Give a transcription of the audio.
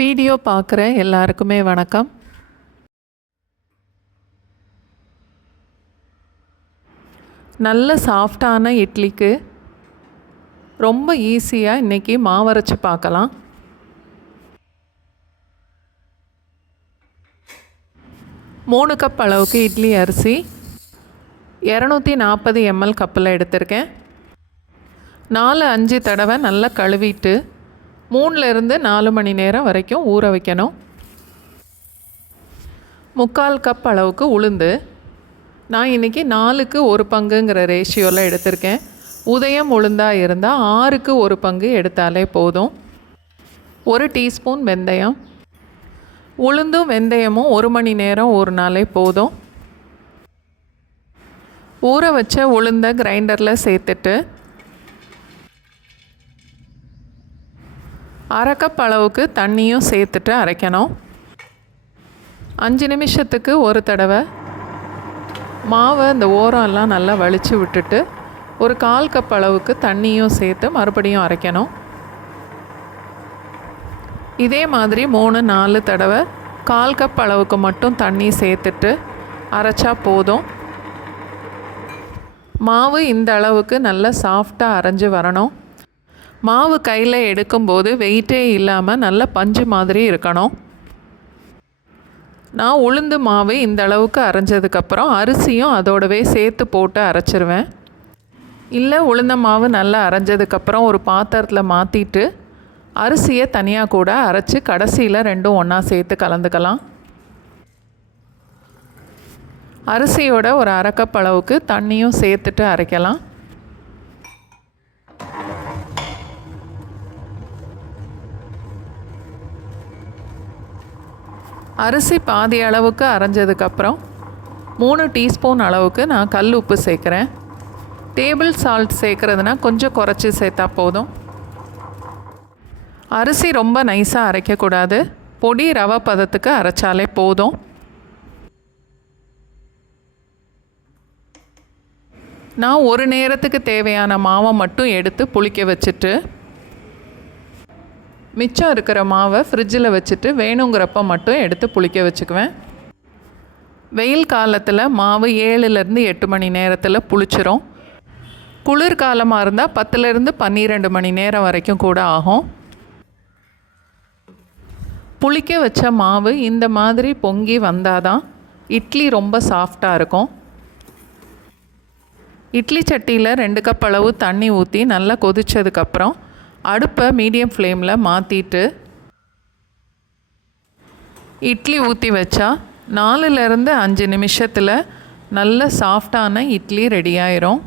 Video பார்க்குற எல்லாருக்குமே வணக்கம். நல்ல சாஃப்டான இட்லிக்கு ரொம்ப ஈஸியாக இன்றைக்கி மாவரைச்சி பார்க்கலாம். மூணு கப் அளவுக்கு இட்லி அரிசி 240 ml கப்பில் எடுத்திருக்கேன். 4-5 தடவை நல்லா கழுவிட்டு 3-4 மணி நேரம் வரைக்கும் ஊற வைக்கணும். 3/4 கப் அளவுக்கு உளுந்து, நான் இன்றைக்கி 4க்கு 1 பங்குங்கிற ரேஷியோவில் எடுத்திருக்கேன். உதயம் உளுந்தாக இருந்தால் 6க்கு 1 பங்கு எடுத்தாலே போதும். 1 டீஸ்பூன் வெந்தயம். உளுந்தும் வெந்தயமும் 1 மணி நேரம் ஊறினாலே போதும். ஊற வச்ச உளுந்தை கிரைண்டரில் சேர்த்துட்டு 1/2 கப் அளவுக்கு தண்ணியும் சேர்த்துட்டு அரைக்கணும். 5 நிமிஷத்துக்கு ஒரு தடவை மாவை இந்த ஓரம்லாம் நல்லா வலிச்சு விட்டுட்டு 1/4 கப் அளவுக்கு தண்ணியும் சேர்த்து மறுபடியும் அரைக்கணும். இதே மாதிரி 3-4 தடவை 1/4 கப் அளவுக்கு மட்டும் தண்ணி சேர்த்துட்டு அரைச்சா போதும். மாவு இந்த அளவுக்கு நல்லா சாஃப்டாக அரைஞ்சி வரணும். மாவு கையில் எடுக்கும்போது வெயிட்டே இல்லாமல் நல்ல பஞ்சு மாதிரி இருக்கணும். நான் உளுந்து மாவு இந்த அளவுக்கு அரைஞ்சதுக்கப்புறம் அரிசியும் அதோடவே சேர்த்து போட்டு அரைச்சிருவேன். இல்லை உளுந்த மாவு நல்லா அரைஞ்சதுக்கப்புறம் ஒரு பாத்திரத்தில் மாற்றிட்டு அரிசியை தனியாக கூட அரைச்சி கடைசியில் ரெண்டும் ஒன்றா சேர்த்து கலந்துக்கலாம். அரிசியோட ஒரு 1/2 கப் அளவுக்கு தண்ணியும் சேர்த்துட்டு அரைக்கலாம். அரிசி பாதி அளவுக்கு அரைஞ்சதுக்கப்புறம் 3 டீஸ்பூன் அளவுக்கு நான் கல் உப்பு சேர்க்குறேன். டேபிள் சால்ட் சேர்க்குறதுனா கொஞ்சம் குறைச்சி சேர்த்தா போதும். அரிசி ரொம்ப நைஸாக அரைக்கக்கூடாது, பொடி ரவை பதத்துக்கு அரைச்சாலே போதும். நான் ஒரு நேரத்துக்கு தேவையான மாவை மட்டும் எடுத்து புளிக்க வச்சுட்டு மிச்சம் இருக்கிற மாவை ஃப்ரிட்ஜில் வச்சுட்டு வேணுங்கிறப்ப மட்டும் எடுத்து புளிக்க வச்சுக்குவேன். வெயில் காலத்தில் மாவு 7-8 மணி நேரத்தில் புளிச்சிரும். குளிர் காலமாக இருந்தால் 10-12 மணி நேரம் வரைக்கும் கூட ஆகும். புளிக்க வச்ச மாவு இந்த மாதிரி பொங்கி வந்தால் தான் இட்லி ரொம்ப சாஃப்டாக இருக்கும். இட்லி சட்டியில் 2 கப் அளவு தண்ணி ஊற்றி நல்லா கொதித்ததுக்கப்புறம் அடுப்பை மீடியம் ஃப்ளேமில் மாற்றிட்டு இட்லி ஊற்றி வச்சா 4-5 நிமிஷத்தில் நல்ல சாஃப்டான இட்லி ரெடி ஆயிரும்.